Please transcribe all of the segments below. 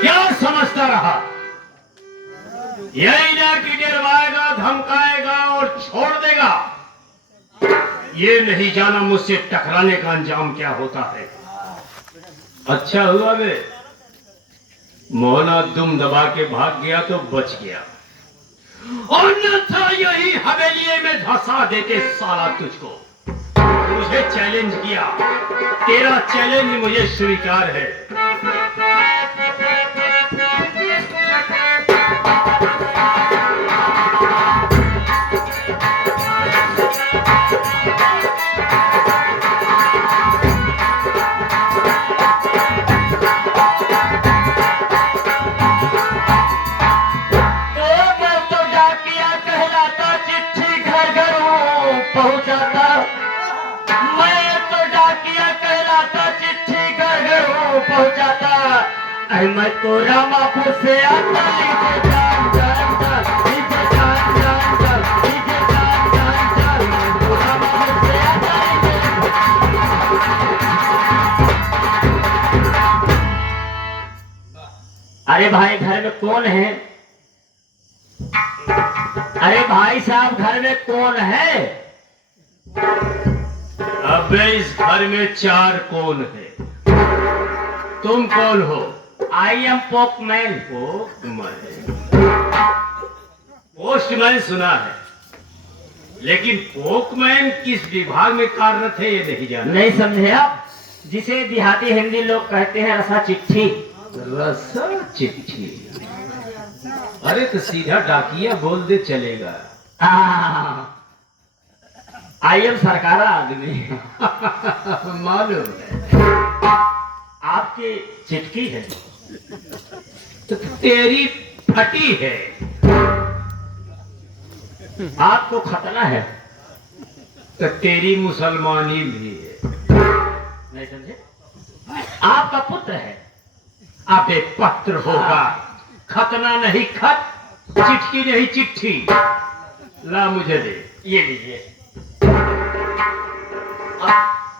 क्या समझता रहा? यही ना कि डरवाएगा, धमकाएगा और छोड़ देगा। ये नहीं जाना मुझसे टकराने का अंजाम क्या होता है। अच्छा हुआ बे, मोहना दुम दबा के भाग गया तो बच गया, अन्यथा यही हवेली में धंसा देते साला तुझको। मुझे चैलेंज किया, तेरा चैलेंज मुझे स्वीकार है। मैं तो रामापुर से आता अरे भाई घर में कौन है? अरे भाई साहब घर में कौन है? अबे इस घर में 4 कौन है? तुम कौन हो? I am पोकमैन। पोस्टमैन सुना है, लेकिन पोकमैन किस विभाग में कार्यरत है ये नहीं जाना। नहीं समझे आप? जिसे देहाती हिंदी लोग कहते हैं रसा चिट्ठी। रसा चिट्ठी? अरे तो सीधा डाकिया बोल दे चलेगा। आई एम सरकार आदमी। मालूम है। आपकी चिट्ठी है तो तेरी फटी है। आपको खतना है तो तेरी मुसलमानी भी है। नहीं समझे? आपका पुत्र है। अब एक पत्र होगा, खतना नहीं खत, चिट्ठी नहीं चिट्ठी। ला मुझे दे। ये लीजिए।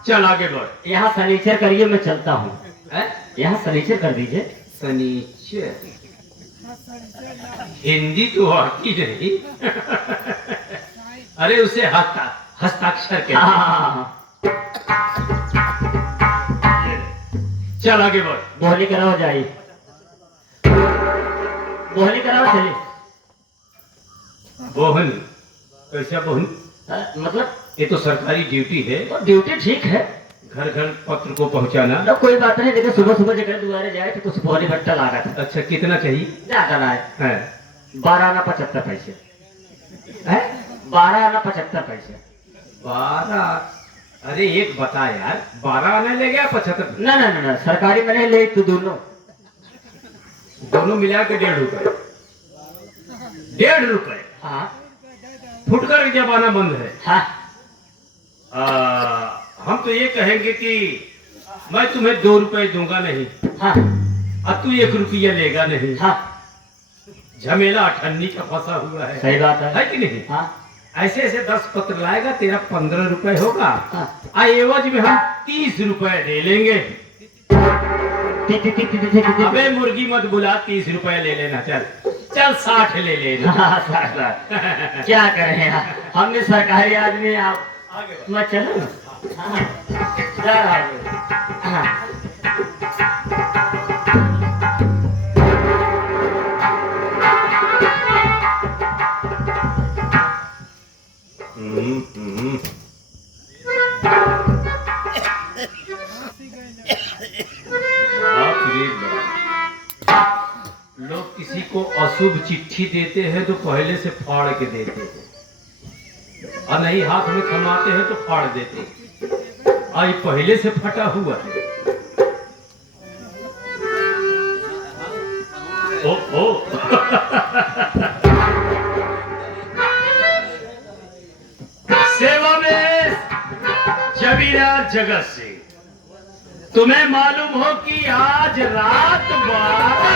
चल आगे बढ़। यहाँ सनीचर करिए, मैं चलता हूँ। यहाँ सनीचर कर दीजिए। सनीचर? हिंदी तो आती नहीं। अरे उसे हस्ताक्षर कहते हैं। चल आगे बढ़। बोहनी कराओ, जाइए। बोहनी कराओ, चलिए। बोहन? कैसा बोहन? मतलब ये तो सरकारी ड्यूटी है। तो ड्यूटी ठीक है, घर घर पत्र को पहुंचाना। तो कोई बात नहीं, लेकिन सुबह सुबह जगह दुआरे जाए तो कुछ बोहनी भट्टा लाना था। अच्छा कितना चाहिए? ज्यादा ना है? 12 आना 75 पैसे है। 12 आना 75 पैसे। 12? अरे एक बता यार, 12 आना ले गया 75? ना ना ना, सरकारी मैंने ले तो दोनों मिला के 1.5 रुपए। 1.5 रुपए? हाँ। फुटकर जमाना बंद है। हाँ। हम तो ये कहेंगे कि मैं तुम्हें 2 रुपए दूंगा नहीं। हाँ। अब तू 1 रुपया लेगा नहीं। हाँ। झमेला अठन्नी का फंसा हुआ है। सही बात है कि नहीं? हाँ। ऐसे ऐसे 10 पत्र लाएगा, तेरा 15 रुपए होगा। हाँ। एवज में हम 30 रुपए दे लेंगे। अबे मुर्गी मत बुला, 30 रुपए ले लेना। चल चल 60 ले लेना। हाँ, क्या करें यार, हम भी सरकारी आदमी। आप मैं चलूं? हाँ, जा रहा हूँ। हाँ। लोग किसी को अशुभ चिट्ठी देते हैं तो पहले से फाड़ के देते हैं, और नहीं हाथ में थमाते हैं तो फाड़ देते हैं। आई पहले से फटा हुआ है। ओ सेवा में जबीरा जगत सिंह, तुम्हें मालूम हो कि आज रात 12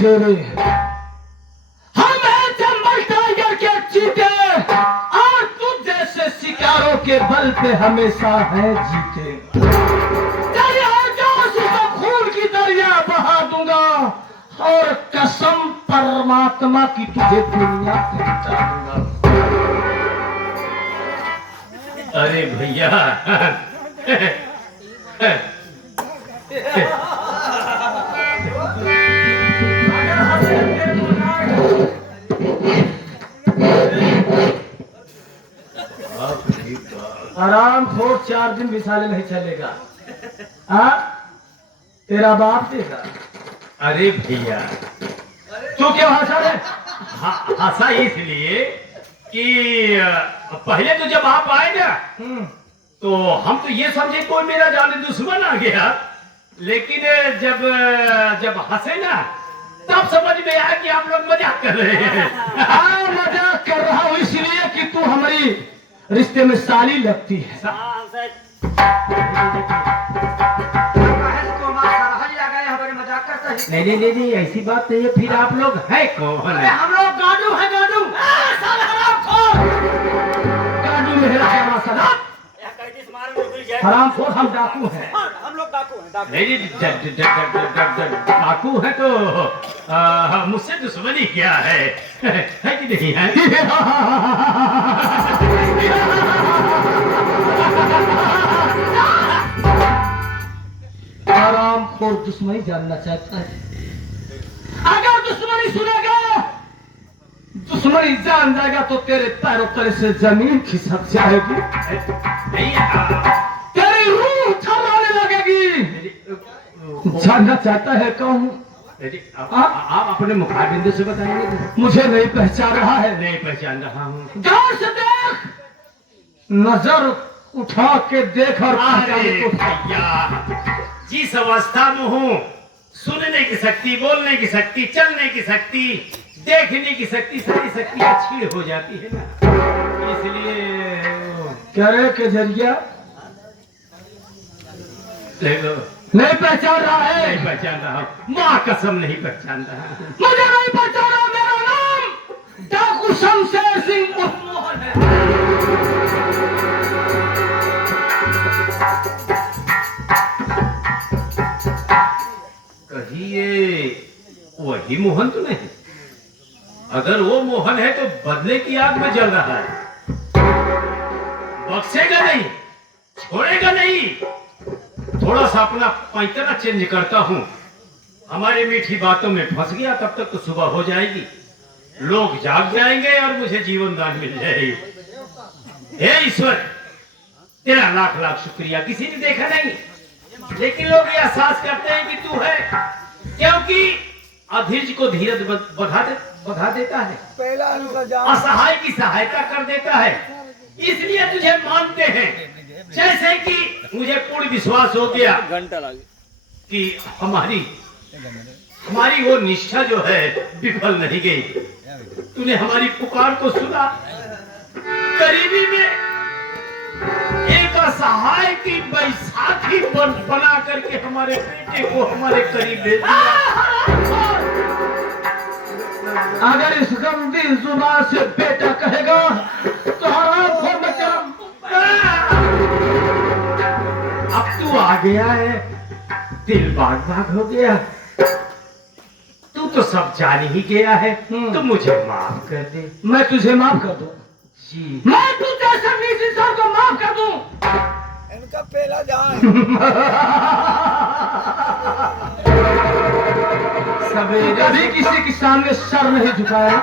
लुटेरे, हम हैं जंगल टाइगर के चीते, और तू जैसे शिकारों के बल पे हमेशा है जीते। दरिया जोश को खून की दरिया बहा दूंगा, और कसम परमात्मा की तुझे दुनिया पहुंचा दूंगा। अरे भैया आराम खोर 4 दिन भी साले नहीं चलेगा। हाँ, तेरा बाप देगा। अरे भैया तू क्यों हंसा रे? हंसा इसलिए कि पहले तो जब आप आए ना तो हम तो ये समझे कोई मेरा जाने दुश्मन आ गया, लेकिन जब हंसे ना तब समझ में आया कि आप लोग मजाक कर रहे हैं। हाँ, मजाक कर रहा हूँ इसलिए कि तू हमारी रिश्ते में साली लगती है। नहीं नहीं नहीं नहीं, ऐसी बात नहीं है। फिर आप लोग है कौन? हम लोग गाडू है, गाडू। गाडू में है हमारा हराम खोर, हम डाकू हैं। हम लोग डाकू हैं, डाकू। नहीं डाकू है तो मुझसे दुश्मनी क्या है? है कि नहीं है? आराम खोर दुश्मनी जानना चाहता है। अगर दुश्मनी सुनेगा, दुश्मनी जान जाएगा तो तेरे पैरों तले से जमीन खिसक जाएगी, नहीं तेरी रूह थर्राने लगेगी। जानना चाहता है कौन? आप अपने मुखाबिंदु से बताएंगे। मुझे नहीं पहचान रहा है? नहीं पहचान रहा हूँ। गौर से देख, नजर उठा के देख और अरे भैया, जिस अवस्था में हूँ, सुनने की शक्ति, बोलने की शक्ति, चलने की शक्ति, देखने की शक्ति, सारी शक्तियाँ छीड़ हो जाती है ना, इसलिए करे के जरिया नहीं पहचान रहा है। नहीं पहचान रहा हूँ, माँ कसम नहीं पहचान रहा। मुझे नहीं पहचाना। मेरा नाम डाकू शमशेर सिंह उर्फ मोहन है। कहिए वही मोहन तो नहीं? अगर वो मोहन है तो बदले की आग में जल रहा है, बख्शेगा नहीं, छोड़ेगा नहीं। थोड़ा सा अपना पैंतरा चेंज करता हूँ, हमारी मीठी बातों में फंस गया, तब तक तो सुबह हो जाएगी, लोग जाग जाएंगे और मुझे जीवन दान मिल जाएगी। हे ईश्वर, तेरा लाख लाख शुक्रिया। किसी ने देखा नहीं, लेकिन लोग ये एहसास करते हैं कि तू है, क्योंकि अधीर्ज को धीरज बढ़ा देता है, असहाय की सहायता कर देता है, इसलिए तुझे मानते हैं। जैसे कि मुझे पूर्ण विश्वास हो गया कि हमारी वो निष्ठा जो है विफल नहीं गई। तूने हमारी पुकार को सुना, करीबी में एक असहाय की बैसाखी बना करके हमारे बेटे को हमारे करीब भेज दिया। अगर इस गंदी जुबान से बेटा कहेगा तो हराम खोर में क्या? अब तू आ गया है, दिल बाग बाग हो गया। तू तो सब जान ही गया है, तो मुझे माफ कर दे। मैं तुझे माफ कर दूं? जी, मैं तुझे सब इंसान को माफ कर दूं? इनका पहला जान। सवेरे कभी किसी के सामने सर नहीं झुकाया।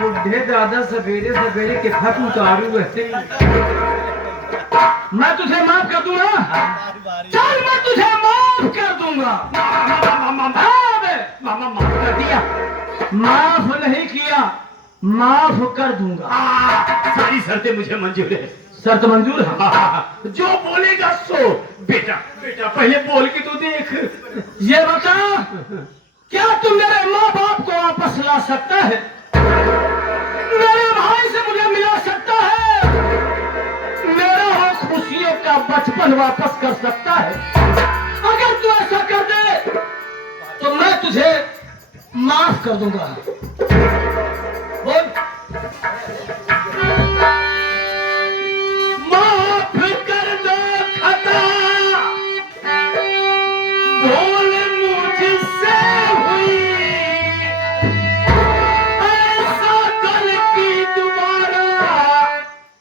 बुढ़े दादा सवेरे सवेरे कितना तू उतारू है। मैं तुझे माफ कर दूंगा। चल, मैं तुझे माफ कर दूंगा। मामा माफ कर दिया? माफ नहीं किया, माफ कर दूंगा। सारी शर्तें मुझे मंजूर है। शर्त मंजूर है? जो बोलेगा सो। बेटा बेटा पहले बोल के तो देख। ये बता, क्या तू मेरे माँ बाप को वापस ला सकता है? मेरे भाई से मुझे मिला सकता है? मेरा हो खुशियों का बचपन वापस कर सकता है? अगर तू ऐसा कर दे तो मैं तुझे माफ कर दूंगा। बोल। माफ कर दो खता, भूल मुझसे हुई, ऐसा गलती दोबारा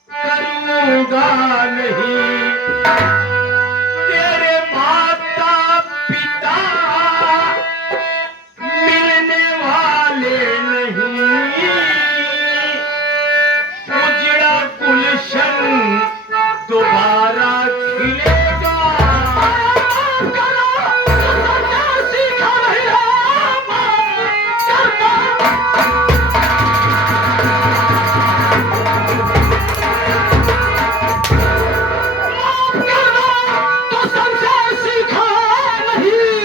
करूंगा नहीं। तेरे माता पिता मिलने वाले नहीं, उजड़ा गुलशन दोबारा खिलेगा। सीखा नहीं तो सबसे सीखा नहीं।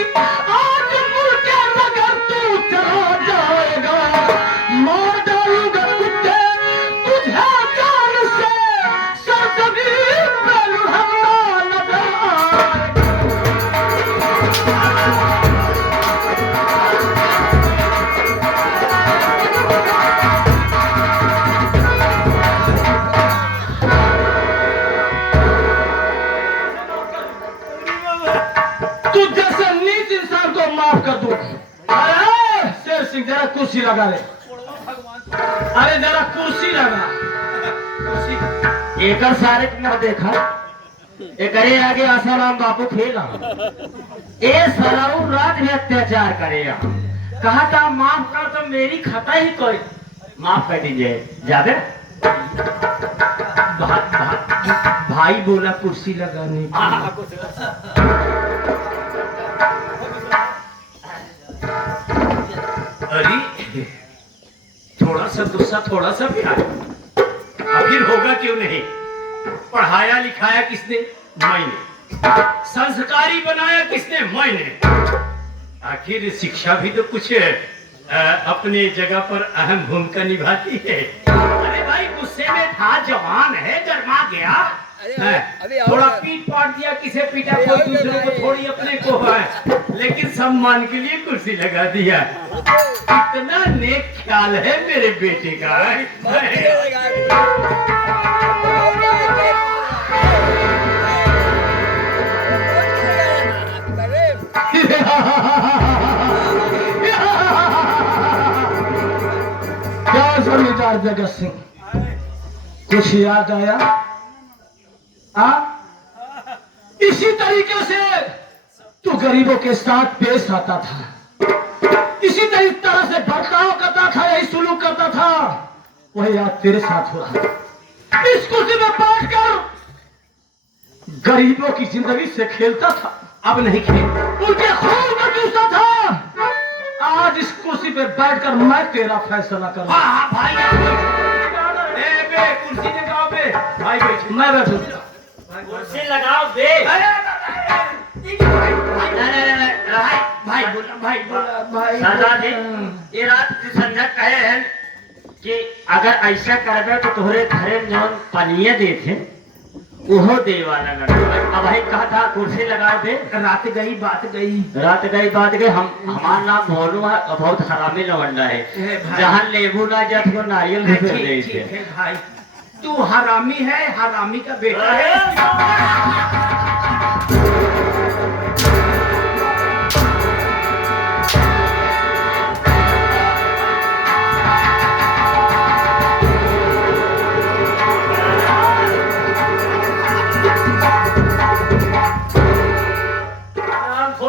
आज मुड़के मगर तू चला जाएगा। मार डालूंगा कुत्ते तुझे जान से, सरजमीन पे लुढ़कता नजर आएगा। तू जैसे नीच इंसान को माफ कर दूं। अरे शेर सिंह जरा कुर्सी लगा ले। अरे जरा कुर्सी लगा। कुर्सी एकर सारे न देखा, एकरे आगे आसाराम बापू खेला। ए सलाऊ रात में अत्याचार करेगा। कहा था माफ कर तो मेरी खता ही कोई माफ कर दीजिए। जादे भाई बोला कुर्सी लगाने की। अरे थोड़ा सा गुस्सा, थोड़ा सा प्यार, आखिर होगा क्यों नहीं। पढ़ाया लिखाया किसने? मैंने। संस्कारी बनाया किसने? मैंने। आखिर शिक्षा भी तो कुछ अपने जगह पर अहम भूमिका निभाती है। अरे भाई गुस्से में था, जवान है, गरमा गया है। थोड़ा पीट पाट दिया, किसे पीटा, कोई दूसरे को, थोड़ी अपने को है, लेकिन सम्मान के लिए कुर्सी लगा दिया। इतना नेक ख्याल है मेरे बेटे का। क्या जमींदार जगत सिंह, कुछ याद आया? इसी तरीके से तू गरीबों के साथ पेश आता था, इसी तरह से बर्ताव करता था, यही सुलूक करता था। वही आज तेरे साथ हो रहा। इस कुर्सी में बैठकर गरीबों की जिंदगी से खेलता था, अब नहीं खेल, उनके खून में जूझता था। आज इस कुर्सी पे बैठकर मैं तेरा फैसला करूंगा। भाई कुर्सी लगाओ बे। भाई बैठ, मैं बैठू। कुर्सी लगाओ बे। भाई सरदार जी, ये रात संजय कहे हैं कि अगर ऐसा करबे तो तोहरे घरे जौन पनिया देते वो देवाला लगा। अब भाई कहा था कुर्सी लगा दे। रात गई बात गई। रात गई बात गई। हम हमारा नाम भोलू है, बहुत हरामी लवंडा है। जहाँ लेबू ना जात को नारियल भी दे देते। भाई तू हरामी है, हरामी का बेटा है।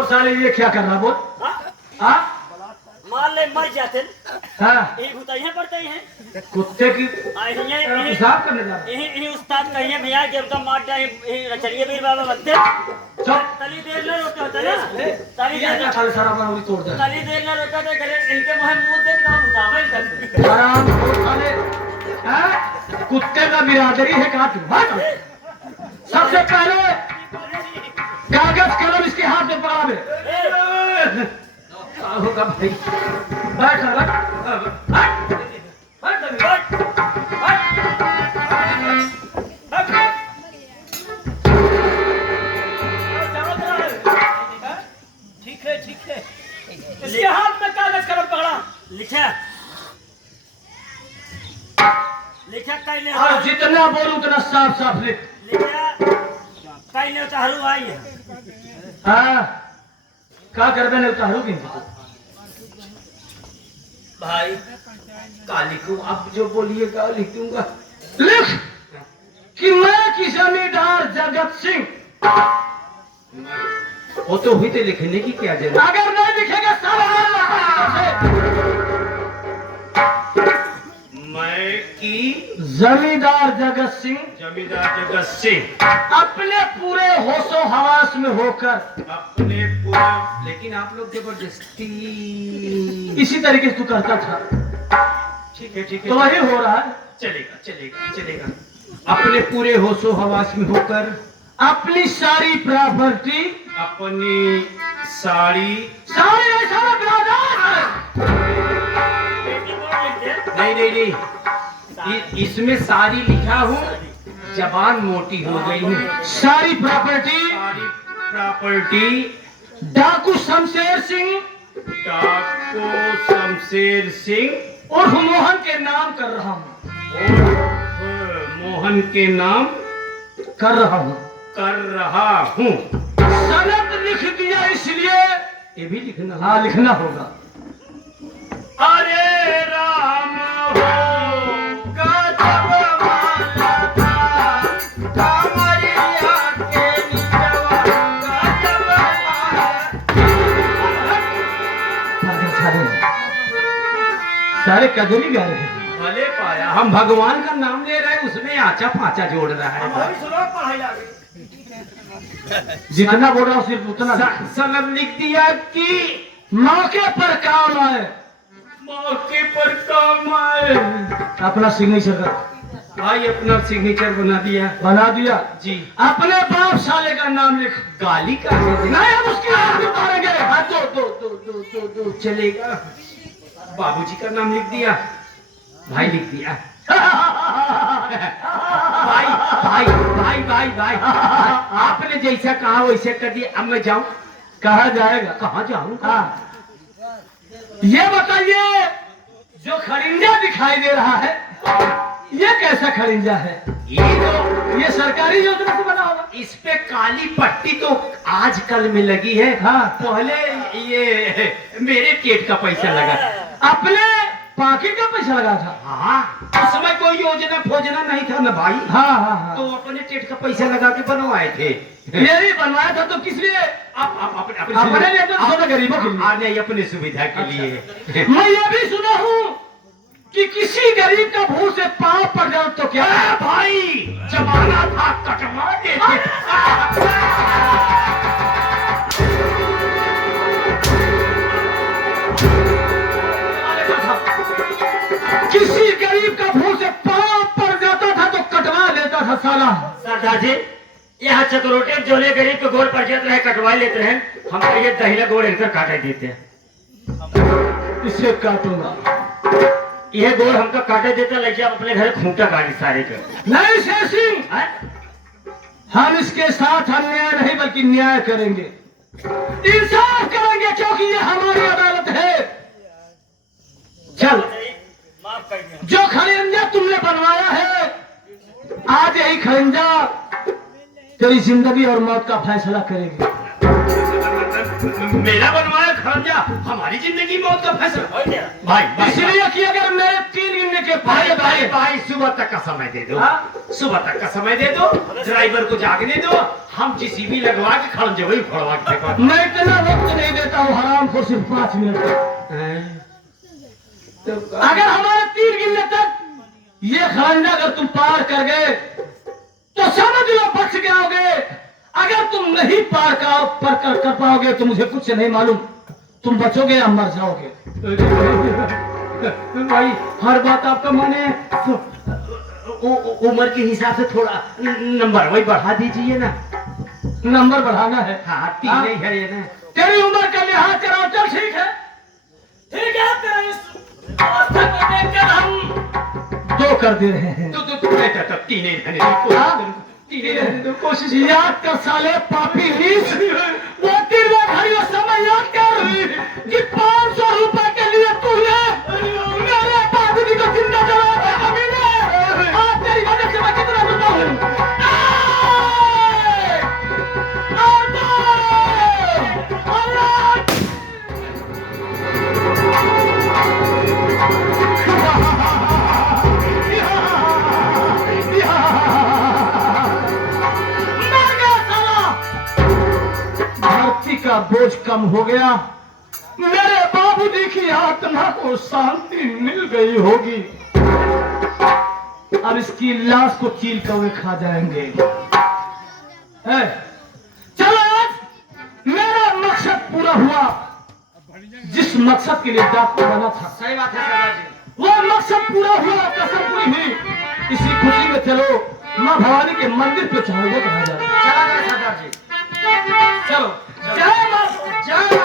साले ये क्या कर रहा बोल? हाँ मार ले मर जाते हाँ यही भुताइयां पड़ते हैं कुत्ते की हिसाब करने जा रहा यही उस्ताद कहिए भैया कि उनका मार जाए चलिए वीर बाबा बनते तली देर न रोकते होते ना तली देर सारा बना तोड़ दे। तली देर न रोकते थे करे इनके मुंह मुंह देख हम मुताबा ही करते आराम से साले हाँ? कुत्ते का बिरादरी है कहा तू? सबसे पहले कागज कलम इसके हाथ में पकड़ा दे। होगा भाई बैठ ठीक है इसके हाथ में कागज कलम पकड़ा लिखा कैले और जितना बोलूं उतना साफ साफ लिख। लिखा कैले उतारू आई है। हाँ क्या करबे ने उतारू गिनती भाई का लिखूं? आप जो बोलिएगा लिख दूंगा। लिख कि मैं की जमींदार जगत सिंह। वो तो हुई, तो लिखने की क्या जरूरत? अगर नहीं लिखेगा सारा मैं की जमींदार जगत सिंह जमींदार जगत सिंह अपने पूरे होशो हवास में होकर अपने पूरा, लेकिन आप लोग जबरदस्ती। इसी तरीके से तू करता था ठीक है ठीक है, तो वही हो रहा है। चलेगा चलेगा चलेगा। अपने पूरे होशो हवास में होकर अपनी सारी प्रॉपर्टी अपनी साड़ी सारी नहीं, सारा ब्रादर बेटी बोल लिख दे। नहीं नहीं नहीं, इसमें सारी लिखा हूँ, जबान मोटी हो गई है। सारी प्रॉपर्टी सारी प्रॉपर्टी डाकू शमशेर सिंह डाको शमशेर सिंह और मोहन के नाम कर रहा हूँ मोहन के नाम कर रहा हूँ। कर रहा हूँ। सनद लिख दिया इसलिए ये भी लिखना। हाँ लिखना होगा। अरे राम हो गजब वाला था, कमरिया के निचवा गजब वाला। सारे कजरी गा रहे हैं। भले पाया, हम भगवान का नाम ले रहे हैं, उसमें आचा पाचा जोड़ रहा है। हमारी सुनो पढ़ाई आगे। जितना बोल रहा हूँ सिर्फ उतना। सनद लिख दिया कि मौके पर काम आए, मौके पर काम आए। अपना सिग्नेचर कर। भाई अपना सिग्नेचर बना दिया जी। अपने बाप साले का नाम लिख। गाली का नहीं हम उसकी आंख उतारेंगे। हाँ, दो चलेगा। बाबूजी का नाम लिख दिया, भाई लिख दिया। भाई भाई भाई भाई भाई आपने जैसा कहा वैसे कर दिया। अब मैं जाऊं? कहा जाएगा? कहाँ जाऊं? हाँ ये बताइए, जो खरिंजा दिखाई दे रहा है ये कैसा खरिंजा है? ये सरकारी योजना से बना होगा। इस पे काली पट्टी तो आजकल में लगी है। हाँ पहले ये मेरे पेट का पैसा लगा। अपने पॉकेट का पैसा लगा था। हाँ उस समय कोई योजना फोजना नहीं था ना भाई। हाँ हाँ हाँ तो अपने टेट का पैसा लगा के बनवाए थे। ये भी बनवाया था तो किस लिए? अपने लिए तो थोड़ा गरीबों के लिए। नहीं, अपने सुविधा के लिए। मैं ये भी सुना हूँ कि किसी गरीब का भूल से पाँव पड़ जाओ तो क्या? भाई जमाना था कटवा देते। किसी गरीब का भूल से पाँव पड़ जाता था तो कटवा लेता था साला। सरदार जी यहाँ चक्रोटे जोले गरीब के गोल पर जाते रहे, कटवा लेते हैं। हम तो ये दहिला गोल इनका काटा देते हैं। इसे काटूंगा। ये गोल हमको काटे देते, लेके आप अपने घर खूंटा काटी सारे कर। नहीं शेर सिंह, हम इसके साथ अन्याय नहीं बल्कि न्याय करेंगे, इंसाफ करेंगे, क्योंकि ये हमारी अदालत है। चल माफ कर दिया। जो खरिंजा तुमने बनवाया है, आज यही खरिंजा तेरी जिंदगी और मौत का फैसला करेगी। मेरा बनवाया खर्चा हमारी जिंदगी मौत का फैसला। भाई इसलिए कि अगर मेरे 3 गिनने के भाई पहले भाई भाई सुबह तक का समय दे दो। हाँ? सुबह तक का समय दे दो, ड्राइवर को जागने दो, हम जीसीबी लगवा के खड़ंजे वही फोड़वा के देखो। मैं इतना वक्त नहीं देता हूँ हराम को, सिर्फ 5 मिनट तक। अगर हमारे 3 गिनने तक ये खरिंजा अगर तुम पार कर गए तो समझ लो बच जाओगे। अगर तुम नहीं पार कर पाओगे तो मुझे कुछ नहीं मालूम, तुम बचोगे या मर जाओगे। भाई हर बात आपका माने उम्र के हिसाब से थोड़ा नंबर वही बढ़ा दीजिए ना। नंबर बढ़ाना है? हाँ 3 नहीं है ये ना। तेरी उम्र का लिहाज कराओ, चल ठीक है। ठीक है, तेरी इस अवस्था को देखकर हम 2 कर दे रहे हैं। तो 3 है। कोशिश याद कर साले पापी रीस, वो 3 घड़ियों समय याद कर कि 500 रुपए के लिए तूने मेरे बाबूजी को जिंदा जला दिया। खत्म हो गया। मेरे बाबूजी की आत्मा को शांति मिल गई होगी। अब इसकी लाश को चील कौवे खा जाएंगे। चलो आज मेरा मकसद पूरा हुआ। जिस मकसद के लिए डॉक्टर बना था, सही बात है सरदार जी। वो मकसद पूरा हुआ, कसम पूरी हुई। इसी खुशी में चलो माँ भवानी के मंदिर पे चढ़ो, कहा जाए। चला गया सरदार जी। चलो जय माँ, जय माँ।